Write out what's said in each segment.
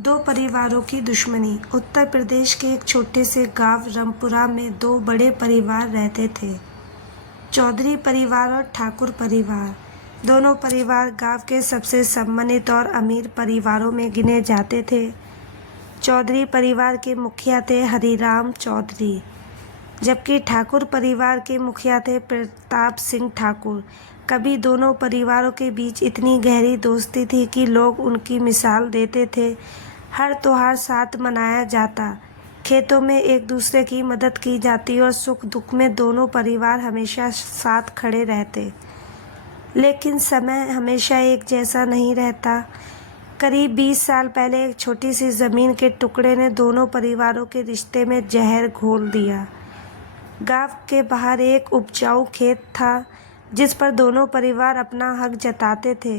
दो परिवारों की दुश्मनी। उत्तर प्रदेश के एक छोटे से गांव रामपुरा में दो बड़े परिवार रहते थे, चौधरी परिवार और ठाकुर परिवार। दोनों परिवार गांव के सबसे सम्मानित और अमीर परिवारों में गिने जाते थे। चौधरी परिवार के मुखिया थे हरिराम चौधरी, जबकि ठाकुर परिवार के मुखिया थे प्रताप सिंह ठाकुर। कभी दोनों परिवारों के बीच इतनी गहरी दोस्ती थी कि लोग उनकी मिसाल देते थे। हर त्योहार साथ मनाया जाता, खेतों में एक दूसरे की मदद की जाती और सुख दुख में दोनों परिवार हमेशा साथ खड़े रहते। लेकिन समय हमेशा एक जैसा नहीं रहता। करीब 20 साल पहले एक छोटी सी ज़मीन के टुकड़े ने दोनों परिवारों के रिश्ते में जहर घोल दिया। गांव के बाहर एक उपजाऊ खेत था जिस पर दोनों परिवार अपना हक जताते थे।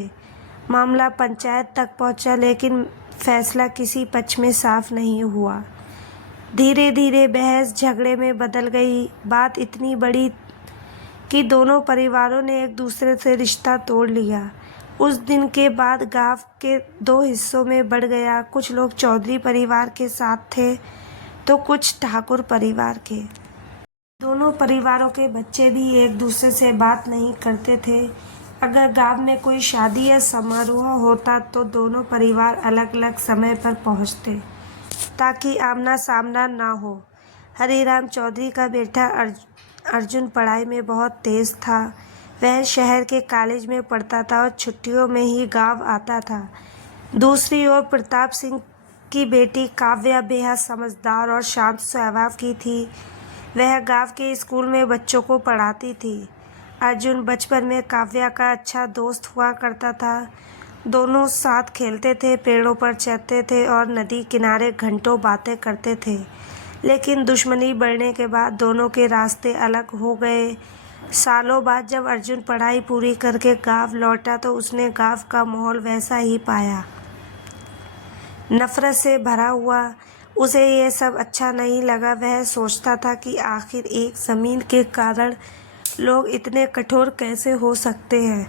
मामला पंचायत तक पहुंचा, लेकिन फैसला किसी पक्ष में साफ नहीं हुआ। धीरे धीरे बहस झगड़े में बदल गई। बात इतनी बड़ी कि दोनों परिवारों ने एक दूसरे से रिश्ता तोड़ लिया। उस दिन के बाद गांव के दो हिस्सों में बढ़ गया। कुछ लोग चौधरी परिवार के साथ थे तो कुछ ठाकुर परिवार के। दोनों परिवारों के बच्चे भी एक दूसरे से बात नहीं करते थे। अगर गांव में कोई शादी या समारोह होता तो दोनों परिवार अलग अलग समय पर पहुंचते ताकि आमना सामना ना हो। हरिराम चौधरी का बेटा अर्जुन पढ़ाई में बहुत तेज था। वह शहर के कॉलेज में पढ़ता था और छुट्टियों में ही गांव आता था। दूसरी ओर प्रताप सिंह की बेटी काव्या बेहद समझदार और शांत स्वभाव की थी। वह गांव के स्कूल में बच्चों को पढ़ाती थी। अर्जुन बचपन में काव्या का अच्छा दोस्त हुआ करता था। दोनों साथ खेलते थे, पेड़ों पर चढ़ते थे और नदी किनारे घंटों बातें करते थे। लेकिन दुश्मनी बढ़ने के बाद दोनों के रास्ते अलग हो गए। सालों बाद जब अर्जुन पढ़ाई पूरी करके गांव लौटा तो उसने गांव का माहौल वैसा ही पाया, नफरत से भरा हुआ। उसे यह सब अच्छा नहीं लगा। वह सोचता था कि आखिर एक ज़मीन के कारण लोग इतने कठोर कैसे हो सकते हैं।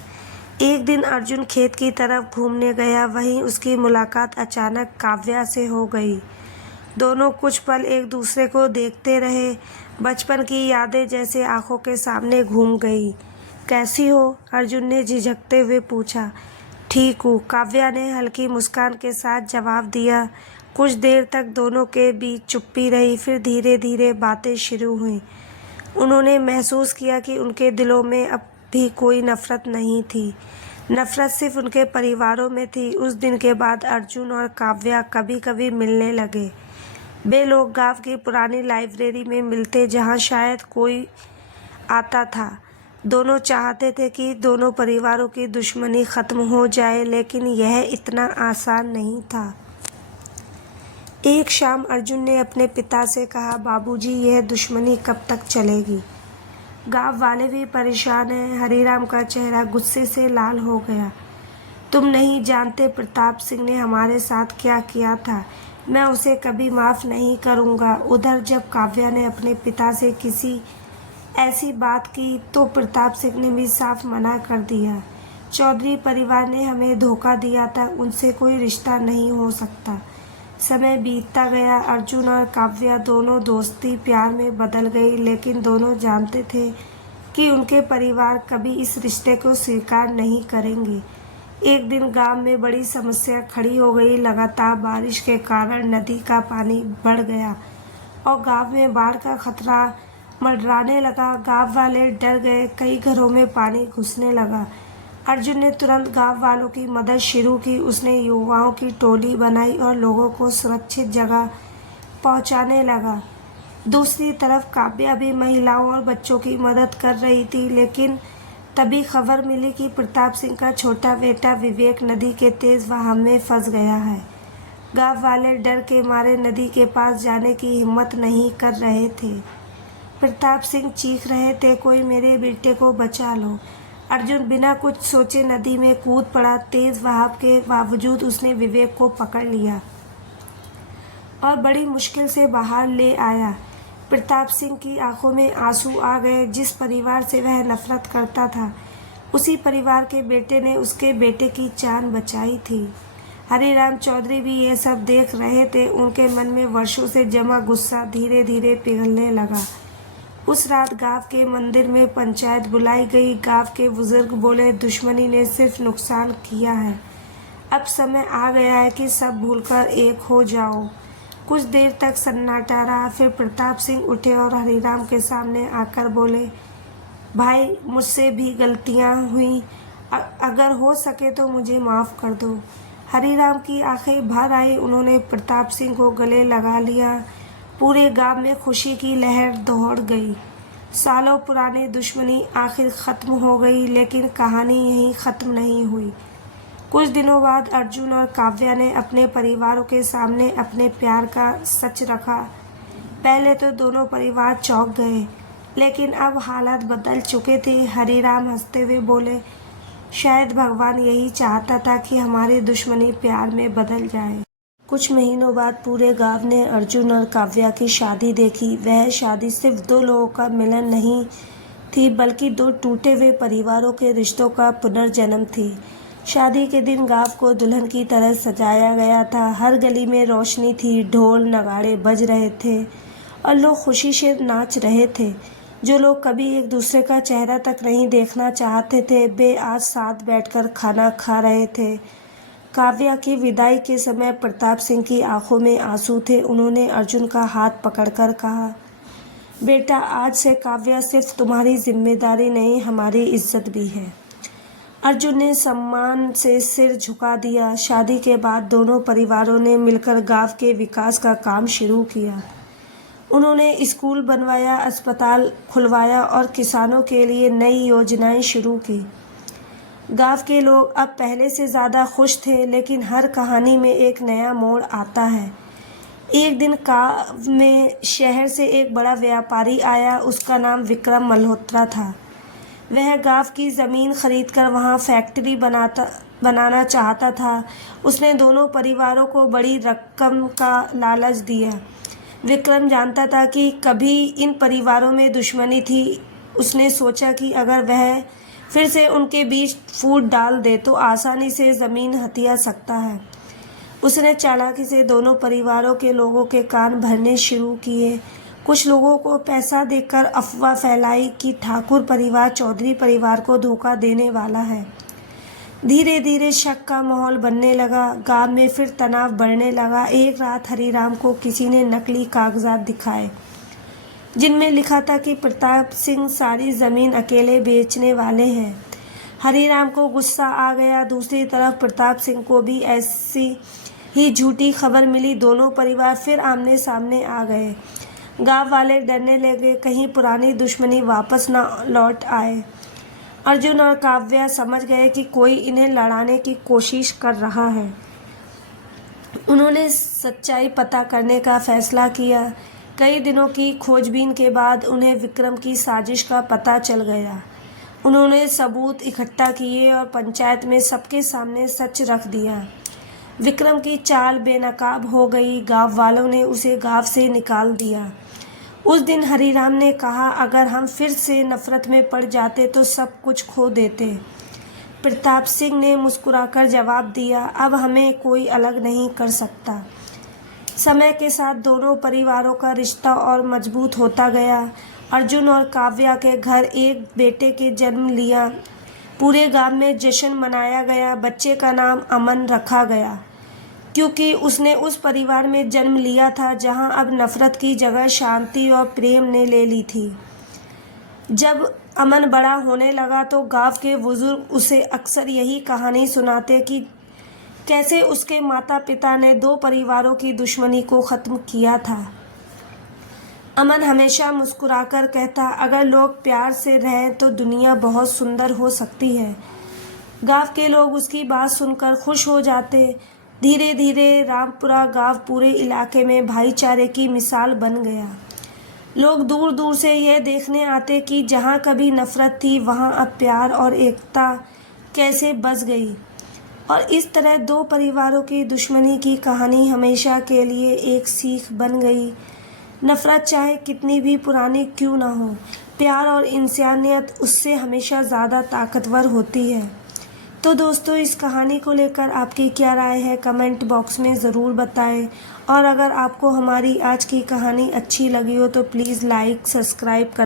एक दिन अर्जुन खेत की तरफ घूमने गया। वहीं उसकी मुलाकात अचानक काव्या से हो गई। दोनों कुछ पल एक दूसरे को देखते रहे। बचपन की यादें जैसे आंखों के सामने घूम गई। कैसी हो? अर्जुन ने झिझकते हुए पूछा। ठीक हूँ, काव्या ने हल्की मुस्कान के साथ जवाब दिया। कुछ देर तक दोनों के बीच चुप्पी रही, फिर धीरे धीरे बातें शुरू हुईं। उन्होंने महसूस किया कि उनके दिलों में अब भी कोई नफरत नहीं थी। नफरत सिर्फ उनके परिवारों में थी। उस दिन के बाद अर्जुन और काव्या कभी कभी मिलने लगे। वे लोग गांव की पुरानी लाइब्रेरी में मिलते, जहां शायद कोई आता था। दोनों चाहते थे कि दोनों परिवारों की दुश्मनी खत्म हो जाए, लेकिन यह इतना आसान नहीं था। एक शाम अर्जुन ने अपने पिता से कहा, बाबूजी, यह दुश्मनी कब तक चलेगी? गांव वाले भी परेशान हैं। हरिराम का चेहरा गुस्से से लाल हो गया। तुम नहीं जानते प्रताप सिंह ने हमारे साथ क्या किया था। मैं उसे कभी माफ़ नहीं करूँगा। उधर जब काव्या ने अपने पिता से किसी ऐसी बात की तो प्रताप सिंह ने भी साफ मना कर दिया। चौधरी परिवार ने हमें धोखा दिया था, उनसे कोई रिश्ता नहीं हो सकता। समय बीतता गया। अर्जुन और काव्या दोनों दोस्ती प्यार में बदल गई, लेकिन दोनों जानते थे कि उनके परिवार कभी इस रिश्ते को स्वीकार नहीं करेंगे। एक दिन गांव में बड़ी समस्या खड़ी हो गई। लगातार बारिश के कारण नदी का पानी बढ़ गया और गांव में बाढ़ का खतरा मंडराने लगा। गांव वाले डर गए। कई घरों में पानी घुसने लगा। अर्जुन ने तुरंत गांव वालों की मदद शुरू की। उसने युवाओं की टोली बनाई और लोगों को सुरक्षित जगह पहुंचाने लगा। दूसरी तरफ काव्या भी महिलाओं और बच्चों की मदद कर रही थी। लेकिन तभी खबर मिली कि प्रताप सिंह का छोटा बेटा विवेक नदी के तेज बहाव में फंस गया है। गांव वाले डर के मारे नदी के पास जाने की हिम्मत नहीं कर रहे थे। प्रताप सिंह चीख रहे थे, कोई मेरे बेटे को बचा लो। अर्जुन बिना कुछ सोचे नदी में कूद पड़ा। तेज बहाव के बावजूद उसने विवेक को पकड़ लिया और बड़ी मुश्किल से बाहर ले आया। प्रताप सिंह की आंखों में आंसू आ गए। जिस परिवार से वह नफरत करता था, उसी परिवार के बेटे ने उसके बेटे की जान बचाई थी। हरिराम चौधरी भी ये सब देख रहे थे। उनके मन में वर्षों से जमा गुस्सा धीरे धीरे पिघलने लगा। उस रात गांव के मंदिर में पंचायत बुलाई गई। गांव के बुजुर्ग बोले, दुश्मनी ने सिर्फ नुकसान किया है, अब समय आ गया है कि सब भूलकर एक हो जाओ। कुछ देर तक सन्नाटा रहा। फिर प्रताप सिंह उठे और हरिराम के सामने आकर बोले, भाई, मुझसे भी गलतियां हुई, अगर हो सके तो मुझे माफ़ कर दो। हरिराम की आंखें भर आई। उन्होंने प्रताप सिंह को गले लगा लिया। पूरे गांव में खुशी की लहर दौड़ गई। सालों पुरानी दुश्मनी आखिर ख़त्म हो गई, लेकिन कहानी यहीं ख़त्म नहीं हुई। कुछ दिनों बाद अर्जुन और काव्या ने अपने परिवारों के सामने अपने प्यार का सच रखा। पहले तो दोनों परिवार चौंक गए, लेकिन अब हालात बदल चुके थे। हरिराम हंसते हुए बोले, शायद भगवान यही चाहता था कि हमारी दुश्मनी प्यार में बदल जाए। कुछ महीनों बाद पूरे गांव ने अर्जुन और काव्या की शादी देखी। वह शादी सिर्फ दो लोगों का मिलन नहीं थी, बल्कि दो टूटे हुए परिवारों के रिश्तों का पुनर्जन्म थी। शादी के दिन गांव को दुल्हन की तरह सजाया गया था। हर गली में रोशनी थी, ढोल नगाड़े बज रहे थे और लोग खुशी से नाच रहे थे। जो लोग कभी एक दूसरे का चेहरा तक नहीं देखना चाहते थे, वे आज साथ बैठकर खाना खा रहे थे। काव्या की विदाई के समय प्रताप सिंह की आंखों में आंसू थे। उन्होंने अर्जुन का हाथ पकड़कर कहा, बेटा, आज से काव्या सिर्फ तुम्हारी जिम्मेदारी नहीं, हमारी इज्जत भी है। अर्जुन ने सम्मान से सिर झुका दिया। शादी के बाद दोनों परिवारों ने मिलकर गांव के विकास का काम शुरू किया। उन्होंने स्कूल बनवाया, अस्पताल खुलवाया और किसानों के लिए नई योजनाएं शुरू की। गांव के लोग अब पहले से ज़्यादा खुश थे, लेकिन हर कहानी में एक नया मोड़ आता है। एक दिन गांव में शहर से एक बड़ा व्यापारी आया। उसका नाम विक्रम मल्होत्रा था। वह गांव की ज़मीन खरीदकर वहां फैक्ट्री बनाना चाहता था। उसने दोनों परिवारों को बड़ी रकम का लालच दिया। विक्रम जानता था कि कभी इन परिवारों में दुश्मनी थी। उसने सोचा कि अगर वह फिर से उनके बीच फूट डाल दे तो आसानी से ज़मीन हथिया सकता है। उसने चालाकी से दोनों परिवारों के लोगों के कान भरने शुरू किए। कुछ लोगों को पैसा देकर अफवाह फैलाई कि ठाकुर परिवार चौधरी परिवार को धोखा देने वाला है। धीरे धीरे शक का माहौल बनने लगा। गांव में फिर तनाव बढ़ने लगा। एक रात हरिराम को किसी ने नकली कागजात दिखाए, जिनमें लिखा था कि प्रताप सिंह सारी ज़मीन अकेले बेचने वाले हैं। हरिराम को गुस्सा आ गया। दूसरी तरफ प्रताप सिंह को भी ऐसी ही झूठी खबर मिली। दोनों परिवार फिर आमने सामने आ गए। गांव वाले डरने लगे, कहीं पुरानी दुश्मनी वापस न लौट आए। अर्जुन और काव्या समझ गए कि कोई इन्हें लड़ाने की कोशिश कर रहा है। उन्होंने सच्चाई पता करने का फैसला किया। कई दिनों की खोजबीन के बाद उन्हें विक्रम की साजिश का पता चल गया। उन्होंने सबूत इकट्ठा किए और पंचायत में सबके सामने सच रख दिया। विक्रम की चाल बेनकाब हो गई। गांव वालों ने उसे गांव से निकाल दिया। उस दिन हरिराम ने कहा, अगर हम फिर से नफरत में पड़ जाते तो सब कुछ खो देते। प्रताप सिंह ने मुस्कुराकर जवाब दिया, अब हमें कोई अलग नहीं कर सकता। समय के साथ दोनों परिवारों का रिश्ता और मजबूत होता गया। अर्जुन और काव्या के घर एक बेटे के जन्म लिया। पूरे गांव में जश्न मनाया गया। बच्चे का नाम अमन रखा गया, क्योंकि उसने उस परिवार में जन्म लिया था जहां अब नफरत की जगह शांति और प्रेम ने ले ली थी। जब अमन बड़ा होने लगा तो गांव के बुजुर्ग उसे अक्सर यही कहानी सुनाते कि कैसे उसके माता पिता ने दो परिवारों की दुश्मनी को ख़त्म किया था। अमन हमेशा मुस्कुराकर कहता, अगर लोग प्यार से रहें तो दुनिया बहुत सुंदर हो सकती है। गांव के लोग उसकी बात सुनकर खुश हो जाते। धीरे धीरे रामपुरा गांव पूरे इलाके में भाईचारे की मिसाल बन गया। लोग दूर दूर से यह देखने आते कि जहां कभी नफरत थी वहां अब प्यार और एकता कैसे बस गई। और इस तरह दो परिवारों की दुश्मनी की कहानी हमेशा के लिए एक सीख बन गई। नफरत चाहे कितनी भी पुरानी क्यों ना हो, प्यार और इंसानियत उससे हमेशा ज़्यादा ताकतवर होती है। तो दोस्तों इस कहानी को लेकर आपकी क्या राय है कमेंट बॉक्स में ज़रूर बताएं। और अगर आपको हमारी आज की कहानी अच्छी लगी हो तो प्लीज़ लाइक सब्सक्राइब कर